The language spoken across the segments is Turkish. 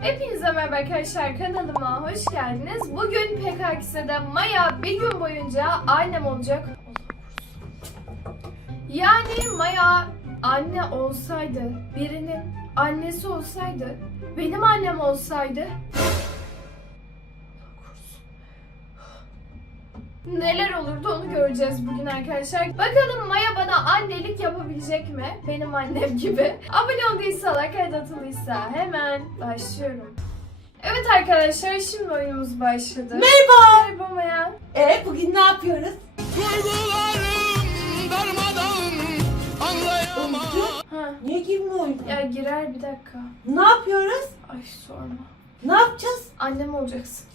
Hepinize merhaba arkadaşlar kanalıma hoş geldiniz. Bugün PKX'de Maya bir gün boyunca annem olacak. Yani Maya anne olsaydı, birinin annesi olsaydı, benim annem olsaydı neler olurdu onu göreceğiz bugün arkadaşlar. Bakalım Maya bana annelik yapabilecek mi? Benim annem gibi. Abone olduysa, like atılıysa hemen başlıyorum. Evet arkadaşlar şimdi oyunumuz başladı. Merhaba. Merhaba Maya. E bugün ne yapıyoruz? Duygularım darmadağın anlayamam. Ha. Niye girmiyor? Ya girer bir dakika. Ne yapıyoruz? Ay sorma. Ne yapacağız? Annem olacaksın.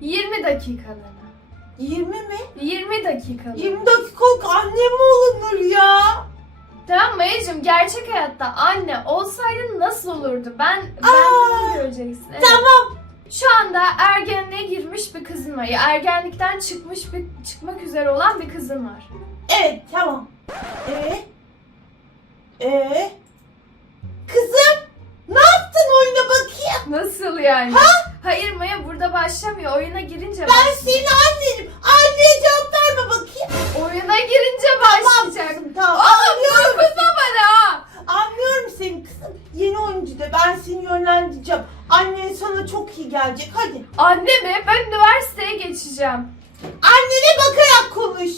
20 dakikalığına. 20 mi? 20 dakikalığına. 20 dakikalık annem mi olunur ya? Tamam Maya'cığım gerçek hayatta anne olsaydın nasıl olurdu? Ben ben Aa, bunu göreceksin. Evet. Tamam. Şu anda ergenliğe girmiş bir kızın var. Ergenlikten çıkmış bir çıkmak üzere olan bir kızın var. Evet tamam. E? E? Kızım ne yaptın oyuna bakayım? Nasıl yani? Hayır Maya burada başlamıyor. Oyuna girince Ben baş- senin annenim. Anneye cevap verme bakayım. Oyuna girince başlayacak. kızım tamam. Oğlum Anlıyorum. korkutma bana. Anlıyorum seni kızım. Yeni oyuncu da ben seni yönlendireceğim. Annen sana çok iyi gelecek. Hadi. Anne mi? Ben üniversiteye geçeceğim. Annene bakarak konuş.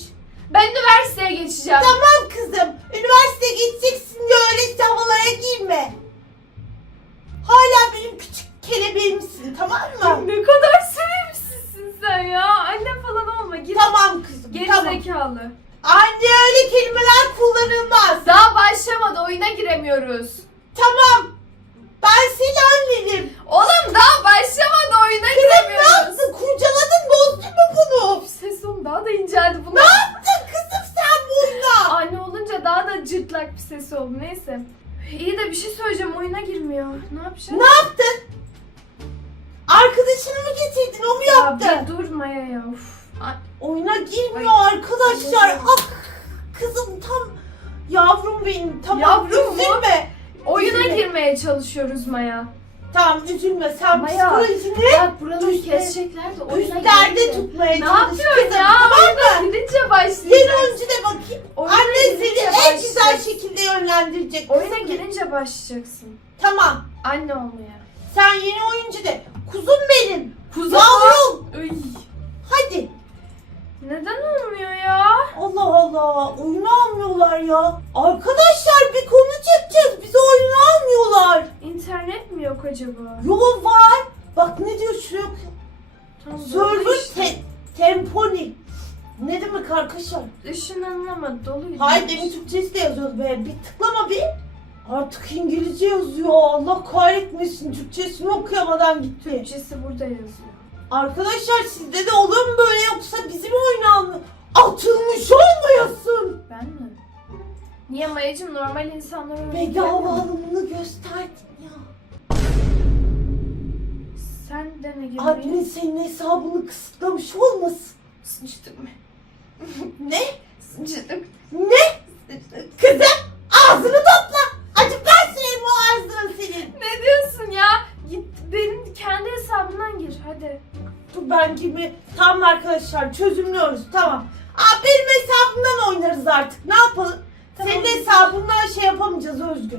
Ben üniversiteye geçeceğim. Tamam kızım. Üniversiteye geçeceksin diye öyle havalara girme. Hala benim küçük kelebeğimsin tamam mı? Ne kadar sevimsizsin sen ya. Anne falan olma. Git. Tamam kızım. Geri tamam. zekalı. Anne öyle kelimeler kullanılmaz. Daha başlamadı. Oyuna giremiyoruz. Tamam. Ben senin annenim. Oğlum daha başlamadı. Oyuna Kızım ne giremiyoruz. yaptın? Kurcaladın bozdun mu bunu? Ses tonu daha da inceldi. Ne yaptın kızım sen bu oyuna? Anne olunca daha da cırtlak bir ses oldu. Neyse. İyi de bir şey söyleyeceğim. Oyuna girmiyor. Ne yapacağız? Ne yaptın? Arkadaşını mı getirdin? O mu Ya yaptı? bir durmaya ya. Uf. Ay, Oyuna girmiyor arkadaşlar. Ay. Ah kızım tam yavrum benim. Tamam Yavrum mu? üzülme. Oyuna Üzülme. girmeye çalışıyoruz Maya. Tamam üzülme sen Maya, psikolojini Bak buraları Üstte- kesecekler de oyuna üstlerde tutmaya Ne çalış yapıyorsun kızım, ya? Tamam Oyuna mı? girince Yeni başlayacağız. oyuncu de bakayım. Oyuna Anne seni girince en güzel şekilde yönlendirecek. Oyuna kızım. girince başlayacaksın. Tamam. Anne olmaya. Sen yeni oyuncu de. Kuzum benim. Kuzum. Yavrum. Iy. Hadi. Neden olmuyor ya? Allah Allah. Oyunu almıyorlar ya. Arkadaşlar bir konu çekeceğiz. Bizi oyunu almıyorlar. İnternet mi yok acaba? Yo var. Bak ne diyor şuraya. Tam Server dolu işte. te- temponi. Ne demek arkadaşlar? Işınlanma doluydu. Hayır demin Türkçesi de yazıyoruz be. Bir tıklama bir. Artık İngilizce yazıyor. Allah kahretmesin. Türkçesini okuyamadan gitti. Türkçesi burada yazıyor. Arkadaşlar sizde de olur mu böyle yoksa bizim almıyor? Atılmış olmayasın. Ben mi? Niye Mayacım normal insanlar öyle Bedava alımını gösterdin ya. Sen de ne gibi? Admin senin hesabını kısıtlamış olmasın. Sıçtık mı? Ne? Sıçtık. Ne? Kızım ağzını topla. Acı ben senin bu ağzını senin. Ne diyorsun ya? Git benim kendi hesabımdan gir hadi. Dur ben gibi. Tamam arkadaşlar çözümlüyoruz tamam. Aa, benim hesabımdan oynarız artık. Ne yapalım? Tamam. Senin hesabından şey yapamayacağız Özgür.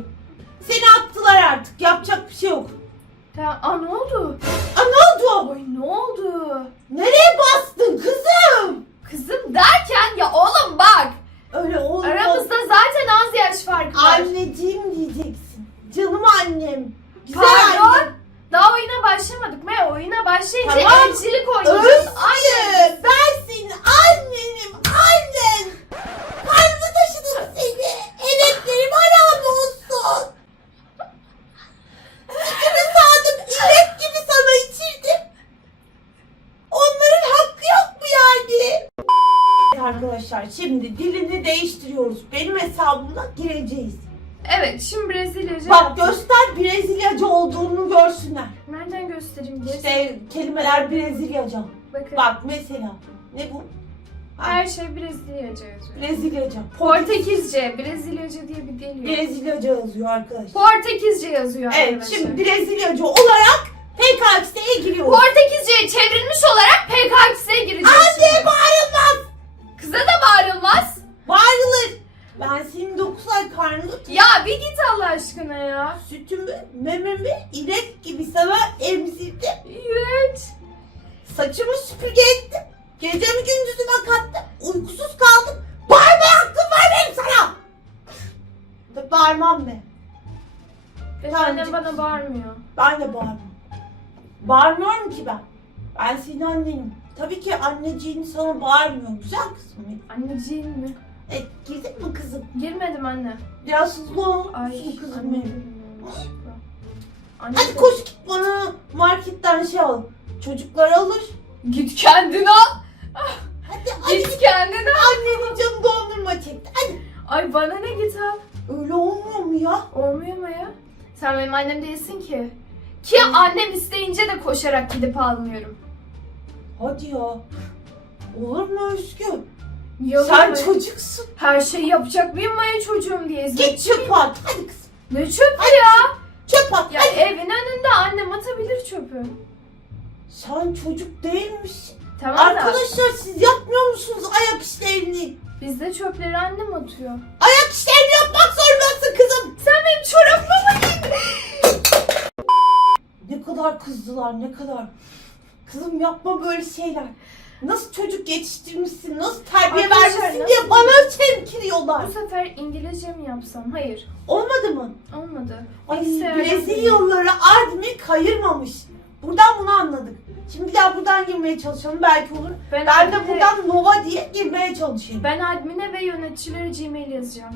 Seni attılar artık. Yapacak bir şey yok. Tamam. Aa ne oldu? Aa ne oldu? Ay ne oldu? Nereye bastın kızım? Kızım derken ya oğlum bak. Öyle olmaz. Aramızda zaten az yaş farkı var. Anneciğim diyeceksin. Canım annem. Güzel Pardon. annem. Daha oyuna başlamadık. Maya oyuna başlayınca Tamam. elçilik oynayacağız. Aynen. Özgür ben senin annenim annen. Karnı taşıdım seni. Emeklerim haram olsun. Sütümü sağdım inek gibi sana içirdim. Onların hakkı yok mu yani? Arkadaşlar şimdi dilini değiştiriyoruz. Benim hesabımda gireceğiz. Evet şimdi Brezilyaca Bak göster Brezilyacı olduğunu görsünler. Nereden göstereyim diye. İşte kelimeler Brezilyaca. Bakın. Bak mesela ne bu? Her şey Brezilyaca yazıyor. Brezilyaca. Portekizce, Brezilyaca diye bir dil yok. Brezilyaca yazıyor arkadaşlar. Portekizce yazıyor Evet arkadaşlar. şimdi Brezilyaca olarak PKX'ye giriyoruz. Portekizce'ye çevrilmiş olarak PKX'e gireceğiz. Anne bağırılmaz. Karnını Ya bir git Allah aşkına ya. sütümü, mememi inek gibi sana emzirdim. İğrenç. Saçımı süpürge ettim. Gecemi gündüzüme kattım. Uykusuz kaldım. Bağırmaya hakkım var benim sana. Da bağırmam ben. Benim Tamam, annem çık. bana bağırmıyor. Ben de bağırmam. Bağırmıyorum ki ben. Ben senin annenim. Tabii ki anneciğin sana bağırmıyor. Güzel kızım benim. Anneciğin mi? Girdin mi kızım? Girmedim anne. Hızlı ol. Ay Hızlı kızım anne benim. Anne Hadi koş git bana marketten şey al. Çocuklar alır. Git kendin al. Hadi hadi. Git kendin al. Annenin canı dondurma çekti. Hadi. Ay bana ne git al. Öyle olmuyor mu ya? Olmuyor mu ya? Sen benim annem değilsin ki. Ki annem isteyince de koşarak gidip almıyorum. Hadi ya. Olur mu Özgü? Yalan Sen mı? çocuksun. Her şeyi yapacak mıyım Maya çocuğum diye. Git çöpe at. Hadi kızım. Ne çöpü ya? Çöp at. Ya Hadi. evin önünde annem atabilir çöpü. Sen çocuk değilmişsin. Tamam da Arkadaşlar siz yapmıyor musunuz ayak işlerini? bizde çöpleri annem atıyor. Ayak işlerini yapmak zorundasın kızım. Sen benim çorabımı giydin. Ne kadar kızdılar ne kadar. Kızım yapma böyle şeyler. Nasıl çocuk yetiştirmişsin, nasıl terbiye Arkadaşlar, vermişsin nasıl- diye bana çemkiriyorlar. Bu sefer İngilizce mi yapsam? Hayır. Olmadı mı? Olmadı. Ay Bilgisayar Brezilyalıları admin kayırmamış. Buradan bunu anladık. Şimdi bir daha buradan girmeye çalışalım belki olur. Ben, Ben de admine- buradan Nova diye girmeye çalışayım. Ben admine ve yöneticilere Gmail yazacağım.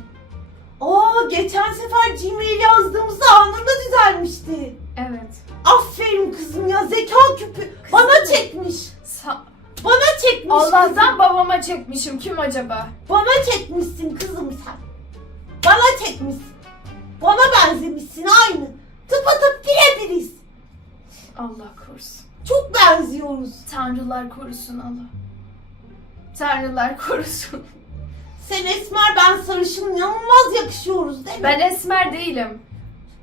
Aa geçen sefer Gmail yazdığımızda anında düzelmişti. Evet. Aferin kızım ya zeka küpü. Bana çekmiş. Sa- Bana çekmiş Allah'tan babama çekmişim. Kim acaba? Bana çekmişsin kızım sen. Bana çekmişsin. Bana benzemişsin aynı. Tıpatıp birebiriz. Allah korusun. Çok benziyoruz. Tanrılar korusun Allah. Tanrılar korusun. Sen esmer ben sarışın inanılmaz yakışıyoruz değil mi? Ben esmer değilim.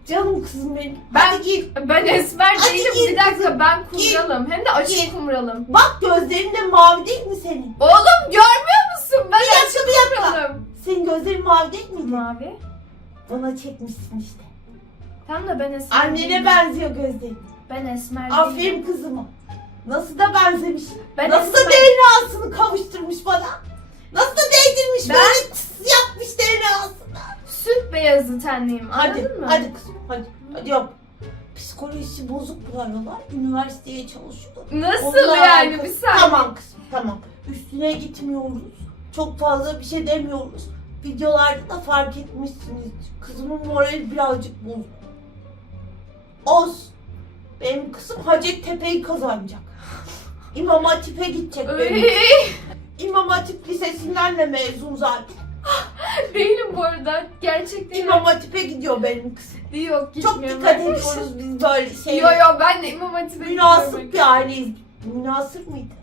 Canım kızım benim. Ben- Hadi gir. Ben esmer Hadi değilim. gir Bir dakika kızım, ben kumralım. Hem de açık Gir. kumralım. Bak gözlerin de mavi değil mi senin? Oğlum görmüyor musun? Ben Bir dakika, açık bir dakika. kumralım. Senin gözlerin mavi değil miydi? Mavi. Bana çekmişsin işte. Tam da ben esmer Annene değilim. benziyor gözlerin. Ben esmer değilim. Aferin kızıma. Nasıl da benzemiş. Ben Nasıl da esmer- DNA'sını kavuşturmuş bana. Nasıl da değdirmiş Ben- böyle tıs yapmış DNA'sını. Süt beyazı tenliyim. Hadi, Anladın mı? hadi kızım hadi. Hadi yap. Psikolojisi bozuk bu aralar. Üniversiteye çalışıyor. Nasıl Onlar yani arka- bir saniye. Tamam kızım tamam. Üstüne gitmiyoruz. Çok fazla bir şey demiyoruz. Videolarda da fark etmişsiniz. Kızımın morali birazcık bozuk. Oz. Benim kızım Hacettepe'yi kazanacak. İmam Hatip'e gidecek benim. Öyle İmam Hatip Lisesi'nden de mezun zaten. bu arada. Gerçek değilim. İmam Hatip'e gidiyor benim kızım. Yok Çok gitmiyorum. dikkat ediyoruz biz böyle Yo şeylere. yo ben de İmam Hatip'e gidiyorum. bir aileyiz. Münasır mıydı?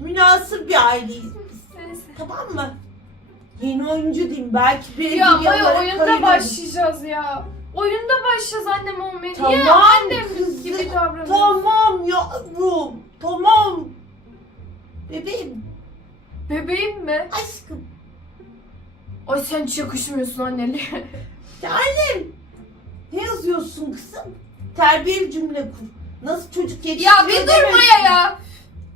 Münasır bir aileyiz. Neyse. Tamam mı? Yeni oyuncu diyeyim. Belki bir Ya Maya Brezilyalılara oyunda başlayacağız ya. Oyunda başlayacağız annem olmaya. Niye Tamam annem kızım. gibi davranıyorsun? Tamam yavrum. Tamam. Bebeğim. Bebeğim mi? Aşkım. Ay sen hiç yakışmıyorsun anneliğe. Annem. Ne yazıyorsun kızım? Terbiyeli cümle kur. Nasıl çocuk ya yetiştiriyor bir dur demek. Maya ya.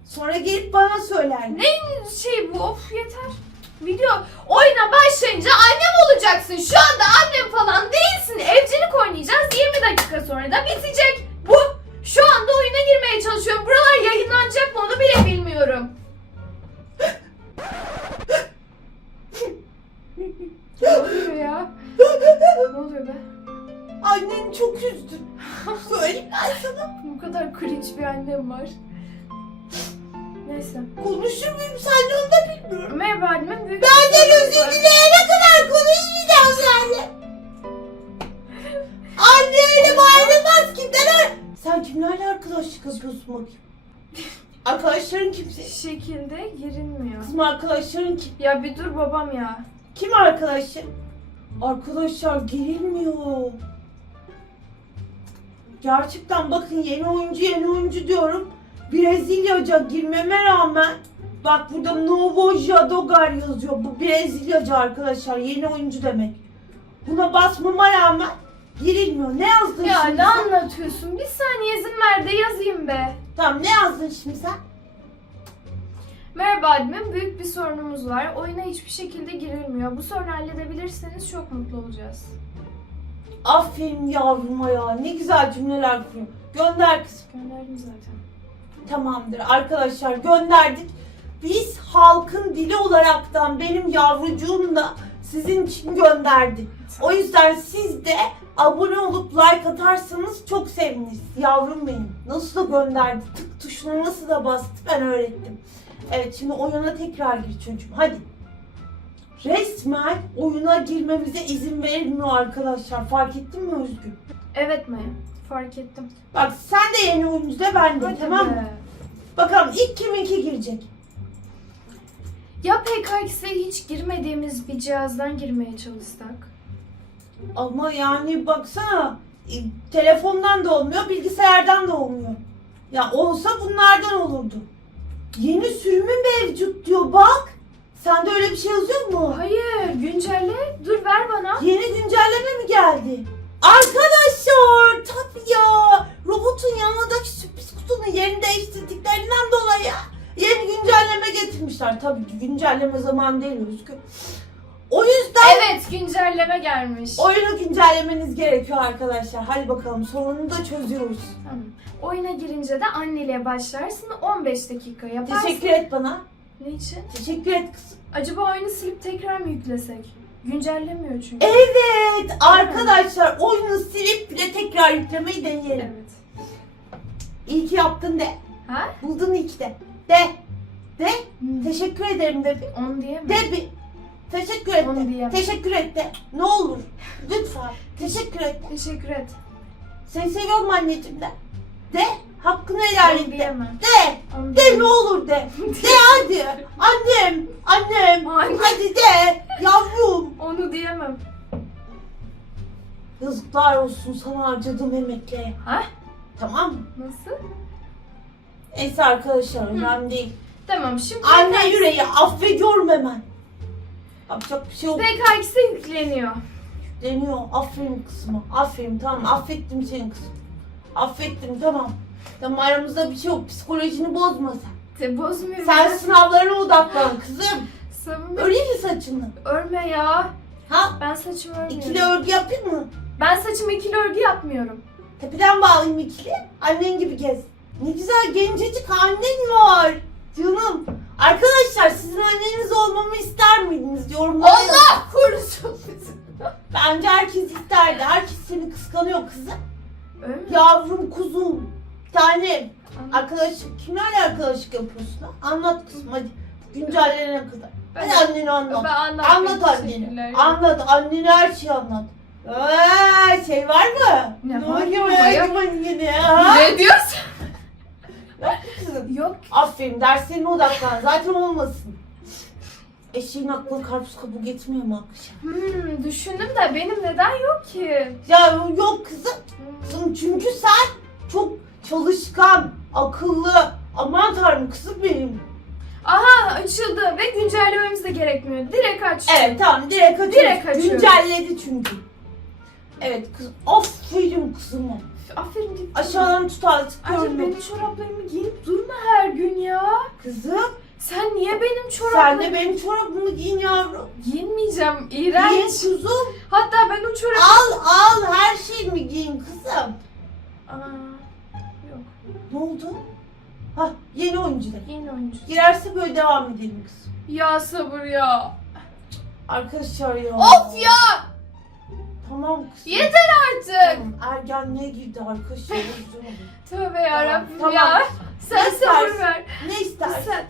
Sonra gelip bana söyler. Neyin şey bu of yeter. Video oyuna başlayınca annem olacaksın. Şu anda Arkadaşlar girilmiyor. Gerçekten bakın yeni oyuncu yeni oyuncu diyorum. Brezilyaca girmeme rağmen bak burada Novo Jadogar yazıyor. Bu Brezilyaca arkadaşlar yeni oyuncu demek. Buna basmama rağmen girilmiyor. Ne yazdın Ya şimdi ne sen? anlatıyorsun? Bir saniye izin ver de yazayım be. Tamam ne yazdın şimdi sen? Merhaba admin, büyük bir sorunumuz var. Oyuna hiçbir şekilde girilmiyor. Bu sorunu halledebilirseniz çok mutlu olacağız. Aferin yavruma ya. Ne güzel cümleler kuruyor. Gönder kızım. Gönderdim zaten. Tamamdır arkadaşlar gönderdik. Biz halkın dili olaraktan benim yavrucuğum da sizin için gönderdi. O yüzden siz de abone olup like atarsanız çok seviniriz. Yavrum benim. Nasıl da gönderdi. Tık tuşuna nasıl da bastı ben öğrettim. Evet şimdi oyuna tekrar gir çocuğum. Hadi. Resmen oyuna girmemize izin verilmiyor arkadaşlar. Fark ettin mi Özgür? Evet Maya, fark ettim. Bak sen de yeni oyuncu da ben de Hadi tamam mı? be. Bakalım ilk kiminki girecek? Ya PKX'e hiç girmediğimiz bir cihazdan girmeye çalışsak? Ama yani baksana e, telefondan da olmuyor, bilgisayardan da olmuyor. Ya olsa bunlardan olurdu. Yeni sürümü mevcut diyor bak. Sende öyle bir şey yazıyor mu? Hayır, güncelle. Dur ver bana. Yeni güncelleme mi geldi? Arkadaşlar tabii ya. Robotun yanındaki sürpriz kutunun yerini değiştirdiklerinden dolayı yeni güncelleme getirmişler. Tabii güncelleme zamanı değil Özgür. O yüzden Evet, güncelleme gelmiş. Oyunu güncellemeniz gerekiyor arkadaşlar. Hadi bakalım sorunu da çözüyoruz. Tamam. Oyuna girince de anneliğe başlarsın. 15 dakika yaparsın. Teşekkür et bana. Ne için? Teşekkür et kızım. Acaba oyunu silip tekrar mı yüklesek? Güncellemiyor çünkü. Evet arkadaşlar oyunu silip bile tekrar yüklemeyi deneyelim. Evet. İyi ki yaptın de. Ha? Buldun iyi ki de. De. De. Teşekkür ederim de bir. Onu diyemem. De bir. Teşekkür et Onu de. diyemem. Teşekkür et de. Ne olur. Lütfen. Teşekkür et. Teşekkür et. Seni seviyorum anneciğim de. De. Hakkını helal Onu et de. diyemem. De. Onu De ne diyemem. olur de. De hadi. Annem. Annem. Anne. Hadi de. Yavrum. Onu diyemem. Yazıklar olsun sana harcadığım emekle. Ha? Tamam mı? Nasıl? Neyse arkadaşlar önemli değil. Tamam şimdi Anne yüreği affediyorum hemen. Yapacak bir şey yok. PKX'e yükleniyor. Deniyor. Aferin kızıma. Aferin tamam affettim seni kızım. Affettim tamam. Tamam aramızda bir şey yok. Psikolojini bozma sen. De bozmuyor. Sen ya. sınavlarına odaklan kızım. Samimi. Öreyim mi saçını? Örme ya. Ha? Ben saçımı örmüyorum. İkili örgü yapayım mı? Ben saçımı ikili örgü yapmıyorum. Tepeden bağlayayım ikili. Annen gibi gez. Ne güzel gencecik annen var. Canım. Arkadaşlar sizin anneniz olmamı ister miydiniz? Yorumlara yazın. Allah korusun bizi. Bence herkes isterdi. Herkes seni kıskanıyor kızım. Öyle mi? Yavrum kuzum. Tanem. Arkadaşlık kimlerle arkadaşlık yapıyorsun? ha? Anlat kızım hadi. Güncellenene kadar. Ben- Hadi anneni anlat. Ben anlatmayayım, Anlat anneni. teşekkürler. Anlat. Annene her şeyi anlat. Eee şey var mı? Ne var ya? ya? Aman yine ha? Ne diyorsun? Mu kızım. Yok. Aferin derslerine odaklan. Zaten olmasın. Eşeğin aklına karpuz kabuğu getiriyor mu akşam? Hmm, düşündüm de benim neden yok ki? Ya yok kızım. Kızım çünkü sen çok çalışkan, akıllı. Aman tanrım kızım benim. Aha açıldı ve güncellememiz de gerekmiyor. Direkt aç. Evet tamam direkt açıyoruz. Direkt açıyorum. Güncelledi çünkü. Evet kızım. Aferin kızıma. Aferin git. Aşağıdan tut artık Ayrıca benim çoraplarımı giyip durma her gün ya. Kızım Sen niye benim sen çoraplarımı... de benim çorabımı giyin yavrum. Giyinmeyeceğim. Giyin İğrenç. kuzum. Hatta ben o çorabı... Al al her şeyimi giyin kızım. Aa, yok. Ne oldu? Hah yeni oyuncular. Yeni oyuncu. Girerse böyle devam edelim kızım. Ya sabır ya. Arkadaşlar ya. Of ya! Tamam kızım. Yeter artık. Tamam, ergenliğe girdi dilerim. Tövbe yarabbim Tamam, ya. Sen Ne sabır istersin? ver. ne istersin? Sen...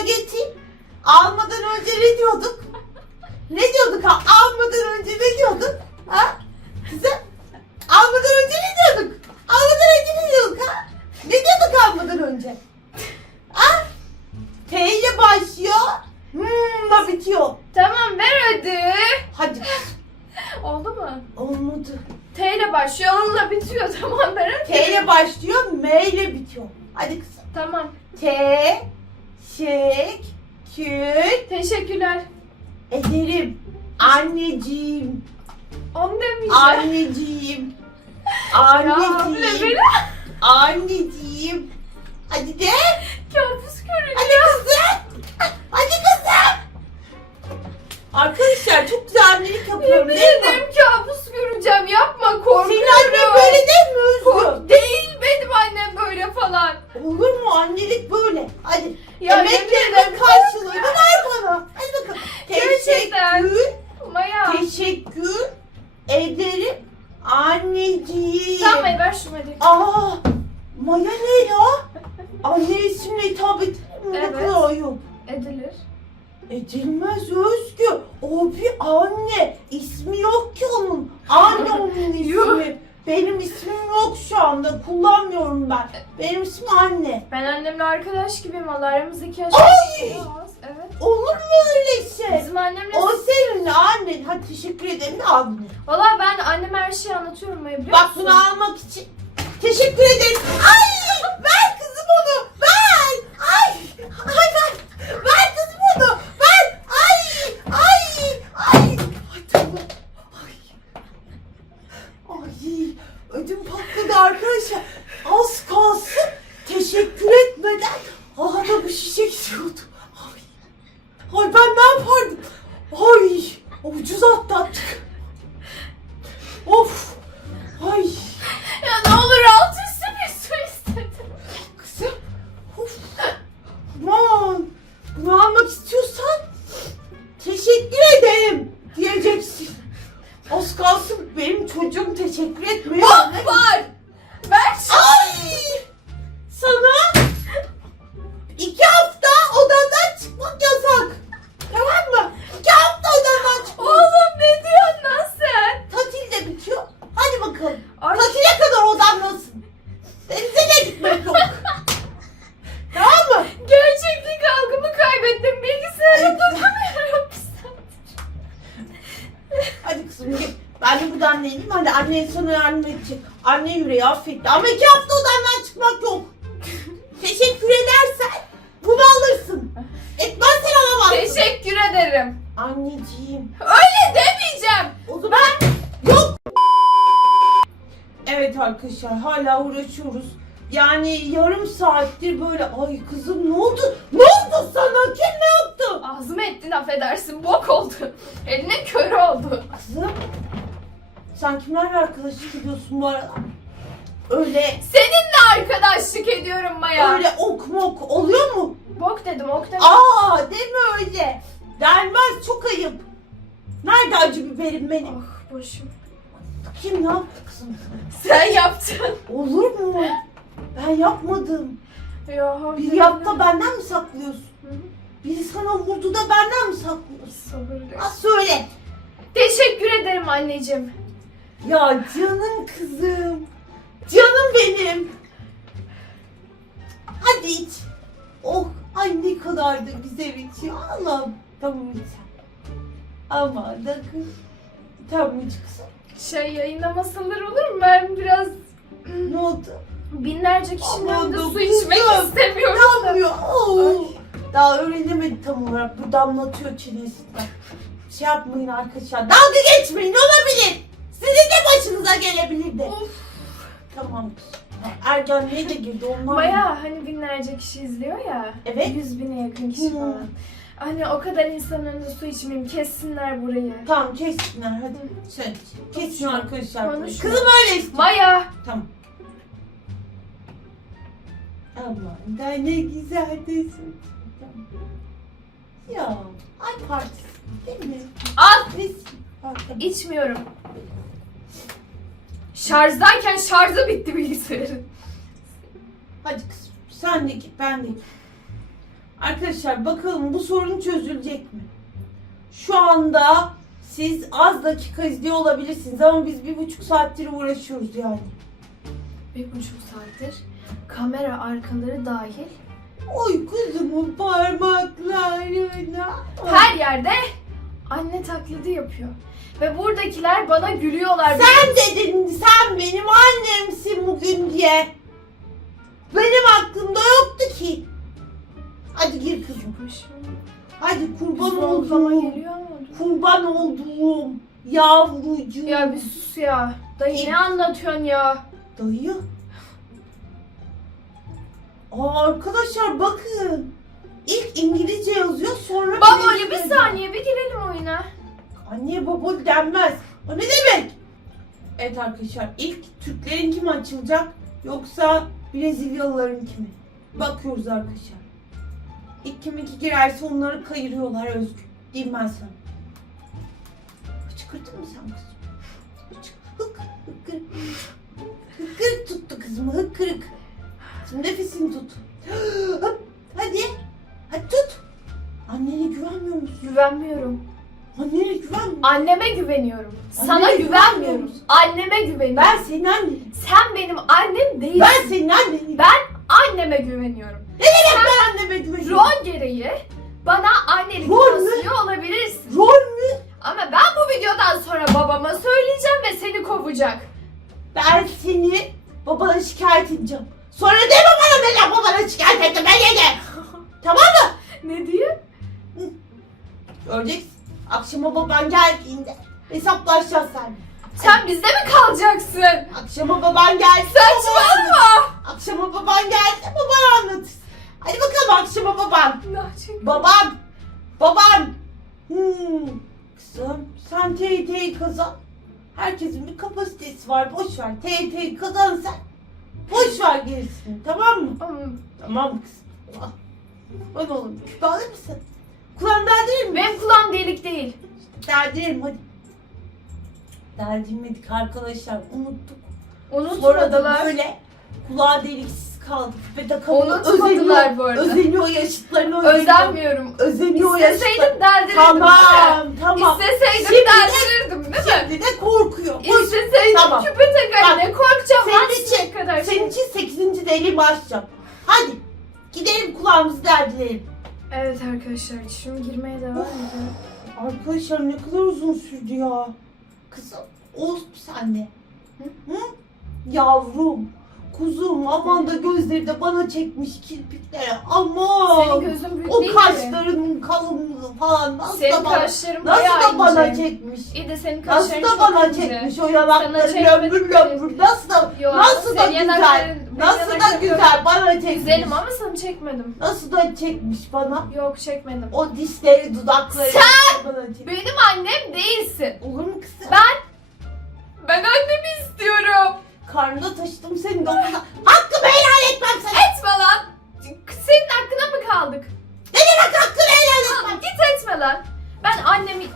Getir. Almadan önce ne diyorduk? Ne diyorduk ha? Almadan önce ne diyorduk? Ha? Kızım? Almadan önce ne diyorduk? Almadan önce ne diyorduk ha? Ne diyorduk almadan önce? Ha? T ile başlıyor. Hmm, bitiyor. Tamam ver hadi. Hadi. Oldu mu? Olmadı. T ile başlıyor, onunla bitiyor. Tamam ver hadi. T ile başlıyor, M ile bitiyor. Hadi kızım. Tamam. T, şek, kül, Teşekkürler. ederim. Anneciğim. Onu demeyeceğim. Anneciğim. Ya abla Anneciğim. beni Anneciğim. Hadi de. kabus görünüyor. Hadi kızım. Hadi kızım. Arkadaşlar çok güzel annelik yapıyorum Yemin değil mi? ederim kabus göreceğim. Yapma Senin korkuyorum. annen böyle değil mi Özgür? Kork- Değil benim annem böyle falan. Olur mu? Annelik böyle. Hadi. Ya ederim karşılığını ver bana. Hadi bakalım. Gerçekten. Teşekkür. Maya. Teşekkür ederim. Anneciğim. Tamam hadi ver şunu hadi. Aa, Maya ne ya? Anne isimle hitap edilir mi? Evet. Ne kadar ayıp. Edilir. Edilmez Özgü. O bir anne. İsmi yok ki onun. Anne onun ismi. Benim ismim yok şu anda. Kullanmıyorum ben. Benim ismim anne. Ben annemle arkadaş gibiyim. Allah aramızda iki yaş. Ay! Az, Evet. Olur mu öyle şey? Bizim annemle... O senin annen. Hadi teşekkür ederim de al bunu. Valla ben anneme her şeyi anlatıyorum Maya biliyor Bak musun? bunu almak için. Teşekkür ederim. Ay! Benim çocuğum teşekkür etmiyor. Bok var. Arkadaşlar hala uğraşıyoruz. Yani yarım saattir böyle ay kızım ne oldu? Ne oldu sana? Kim ne yaptı? Ağzımı ettin affedersin. Bok oldu. Eline kör oldu. Kızım sen kimlerle arkadaşlık ediyorsun bu arada? Öyle Seninle arkadaşlık ediyorum Maya. öyle ok mok oluyor mu? Bok dedim ok dedim. Aa deme öyle. Denmez çok ayıp. Nerede acı biberim benim? Ah başım. Kim ne yaptı kızım? Sen yaptın. Olur mu? Ben yapmadım. Ya, Bir yaptı benden mi saklıyorsun? Hı. Biri sana vurdu da benden mi saklıyorsun? Sabırlı. Ha söyle. Teşekkür ederim anneciğim. Ya canım kızım. Canım benim. Hadi iç. Oh ay ne kadar da güzel içiyor. Allah'ım. Tamam iç. Ama da kız. Tamam iç kızım. Şey yayınlamasınlar olur mu? Ben biraz Ne oldu? binlerce kişinin Aman önünde su dokuzum. içmek istemiyorum. Ne yapıyor? Oo. Daha öğrenemedi tam olarak. Bu damlatıyor çenesinden. Şey yapmayın arkadaşlar. Dalga geçmeyin olabilir. Sizin de başınıza gelebilirdi. Of. Tamam. ergenliğe de girdi onlar. Maya hani binlerce kişi izliyor ya. Evet. Yüz bine yakın kişi Hmm. falan. Hani o kadar insanın önünde su içmeyeyim. Kessinler burayı. Tamam kessinler hadi. Sen kesin arkadaşlar. Konuşma. Kızım öyle istiyor. Maya! Tamam. Aman da ne güzel desin. Ya ay partisi değil mi? Al! Biz. İçmiyorum. Şarjdayken şarjı bitti bilgisayarın. Hadi kızım sen de git ben de git. Arkadaşlar bakalım bu sorun çözülecek mi? Şu anda siz az dakika izliyor olabilirsiniz ama biz bir buçuk saattir uğraşıyoruz yani. Bir buçuk saattir kamera arkaları dahil Oy kızımın parmaklarına. her yerde anne taklidi yapıyor. Ve buradakiler bana gülüyorlar. Sen dedin sen benim annemsin bugün diye. Benim aklımda yoktu ki. Hadi gir kızım. Hadi kurban Zorlama olduğum. geliyor mu? Kurban olduğum yavrucuğum. Ya bir sus ya. Dayı ne anlatıyorsun ya? Dayı. Aa, arkadaşlar bakın. İlk İngilizce yazıyor sonra... Baboli bir saniye bir girelim oyuna. Anneye baboli denmez. O ne demek? Evet arkadaşlar ilk Türklerin kim açılacak yoksa Brezilyalıların kimi? Bakıyoruz arkadaşlar. İlk kiminki girerse onları kayırıyorlar Özgür. Diyeyim ben sana. Hıçkırdın mı sen kızım? Hıçk- Hık. Hıkkırık tuttu kızımı hıkkırık. Şimdi nefesini tut. Hadi. Hadi tut. Annene güvenmiyor musun? Güvenmiyorum. Annene güvenmiyor Anneme güveniyorum. Sana güvenmiyorum. Anneme güveniyorum. Ben senin annenim. Sen benim annem değilsin. Ben senin annenim. Ben anneme güveniyorum. Demek güveniyorum? Rol gereği bana annelik Rol mü? taslıyor olabilirsin. Rol mü? Ama ben bu videodan sonra babama söyleyeceğim ve seni kovacak. Ben seni babana şikayet edeceğim. Sonra deme bana ben babana şikayet ettim ben yenge. tamam mı? Ne diye? Göreceksin. Akşama baban geldiğinde hesaplaşacağız seninle. Sen bizde mi kalacaksın? Akşama baban geldi. Saçmalama. Akşama baban geldi babana anlatırsın. Hadi bakalım akşama baban. Çek- Baban. Baban. Hmm. Kızım sen TYT'yi kazan. Herkesin bir kapasitesi var. Boş ver. TYT'yi kazan sen. Boş ver gerisini. Tamam mı? Tamam mı kızım? Ah. Hadi oğlum. Küpe alır mısın? Kulağını deldirir mi? Benim kulağım delik değil. Deldirelim hadi. Deldirmedik arkadaşlar. Unuttuk. Sonra da Unutmadılar. böyle kulağı deliksiz kaldı. Küpe takamıyor. Unutmadılar bu arada. Özeniyor yaşıtlarına özeniyor. Özenmiyorum. Özeniyor İsteseydim yaşıtlarına. değil mi? Tamam tamam. İsteseydim Şimdi de- deldirirdim değil mi? Şimdi de korkuyor. Boş. İsteseydim Tamam. küpe takar. Bak, Ne korkacağım senin lan için- sizin kadar. Senin için 8. deli başlayacağım. Hadi. Gidelim kulağımızı deldirelim. Evet arkadaşlar şimdi girmeye devam ediyorum. Arkadaşlar ne kadar uzun sürdü ya. Kızım, Oğuz sen de. Hı? Hı? Yavrum, kuzum, aman da gözleri de bana çekmiş kirpiklere. Aman. Senin gözün büyük o değil kaşlarının kalınlığı falan nasıl Senin da bana, kaşların nasıl bayağı da bana ince. çekmiş. İyi de senin Nasıl kaşların da çok bana ince. çekmiş o yanakları çekmedim lömbür ki. lömbür. Nasıl da, Yo, nasıl da senin güzel. yanakların- Nasıl da güzel bana çekmiş. Güzelim ama sana çekmedim. Nasıl da çekmiş bana. Yok çekmedim. O dişleri, dudakları. Bana çekmiş. Benim annem değilsin. Olur mu kızım? Ben ben annemi istiyorum. Karnında taşıdım seni kadar. Hakkımı helal etmem sana. Etme lan. Senin hakkına mı kaldık? Ne demek hakkını helal etmem? git etme lan. Ben annemi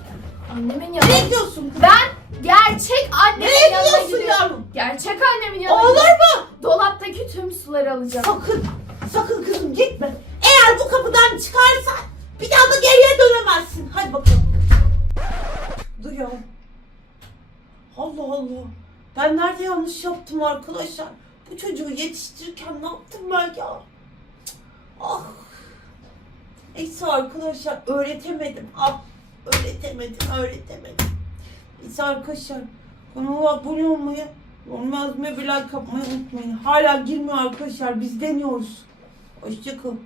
annemin yanına Ne diyorsun kızım? ben gerçek annemin Ne yanına diyorsun gidiyorum. yavrum? Gerçek annemin yanına Olur mu? Dolaptaki tüm suları alacağım. Sakın, sakın kızım gitme. Eğer bu kapıdan çıkarsan bir daha da geriye dönemezsin. Hadi bakalım. Dur ya. Allah Allah. Ben nerede yanlış yaptım arkadaşlar? Bu çocuğu yetiştirirken ne yaptım ben ya? Ah. Neyse arkadaşlar öğretemedim. Ah, öğretemedim, öğretemedim. Neyse arkadaşlar kanala abone olmayı, yorum yazmayı, bir like yapmayı unutmayın. Hala girmiyor arkadaşlar. Biz deniyoruz. Hoşçakalın.